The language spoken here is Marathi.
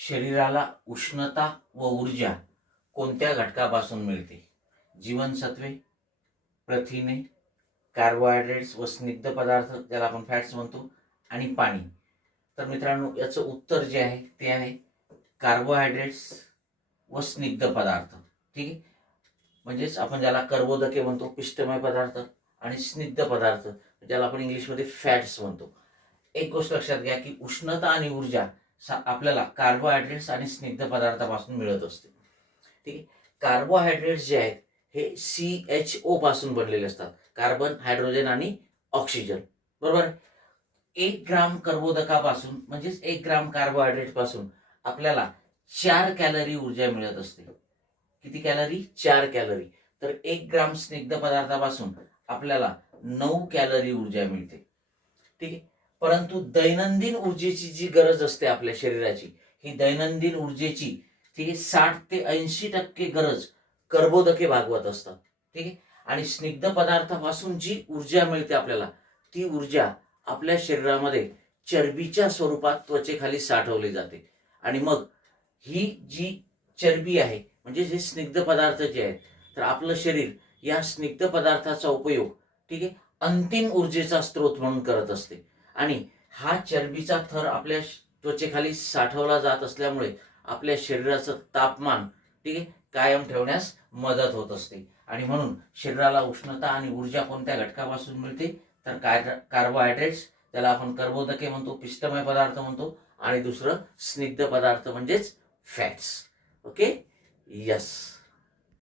शरीराला उष्णता व ऊर्जा कोणत्या घटकापासून मिळते? जीवनसत्वे, प्रथिने, कार्बोहायड्रेट्स व स्निग्ध पदार्थ ज्याला आपण फॅट्स म्हणतो आणि पाणी. तर मित्रांनो, याचं उत्तर जे आहे ते आहे कार्बोहायड्रेट्स व स्निग्ध पदार्थ. ठीक आहे, म्हणजेच आपण ज्याला कर्बोदके म्हणतो, पिष्टमय पदार्थ, आणि स्निग्ध पदार्थ ज्याला आपण इंग्लिशमध्ये फॅट्स म्हणतो. एक गोष्ट लक्षात घ्या की उष्णता आणि ऊर्जा आपल्याला कार्बोहायड्रेट्स आणि स्निग्ध पदार्थापासून मिळत असते. ठीक आहे, कार्बोहायड्रेट्स जे आहेत हे CHO पासून बनलेले असतात, कार्बन, हायड्रोजन आणि ऑक्सिजन. बरोबर. 1 ग्राम कर्बोदकापासून म्हणजेच 1 ग्राम कार्बोहायड्रेट पासून आपल्याला 4 कॅलरी ऊर्जा मिळत असते. किती कॅलरी? 4 कॅलरी. तर 1 ग्राम स्निग्ध पदार्थापासून आपल्याला 9 कॅलरी ऊर्जा मिळते. ठीक आहे, परंतु दैनंदिन ऊर्जेची जी गरज असते आपल्या शरीराची, ही दैनंदिन ऊर्जेची, ठीक आहे, 60 ते 80% गरज कर्बोदके भागवत असतात. ठीक आहे, आणि स्निग्ध पदार्थापासून जी ऊर्जा मिळते आपल्याला, ती ऊर्जा आपल्या शरीरामध्ये चरबीच्या स्वरूपात त्वचेखाली साठवली जाते. आणि मग ही जी चरबी आहे, म्हणजे जे स्निग्ध पदार्थ जे आहेत, तर आपलं शरीर या स्निग्ध पदार्थाचा उपयोग, ठीक आहे, अंतिम ऊर्जेचा स्रोत म्हणून करत असते. आणि हा चरबीचा थर आपल्या त्वचेखाली साठवला जात असल्यामुळे आपल्या शरीराचं तापमान, ठीक आहे, कायम ठेवण्यास मदत होत असते. आणि म्हणून शरीराला उष्णता आणि ऊर्जा कोणत्या घटकापासून मिळते? तर कार्बोहायड्रेट्स, त्याला आपण कर्बोदके म्हणतो, पिष्टमय पदार्थ म्हणतो, आणि दुसरं स्निग्ध पदार्थ म्हणजेच फॅट्स. Okay, yes.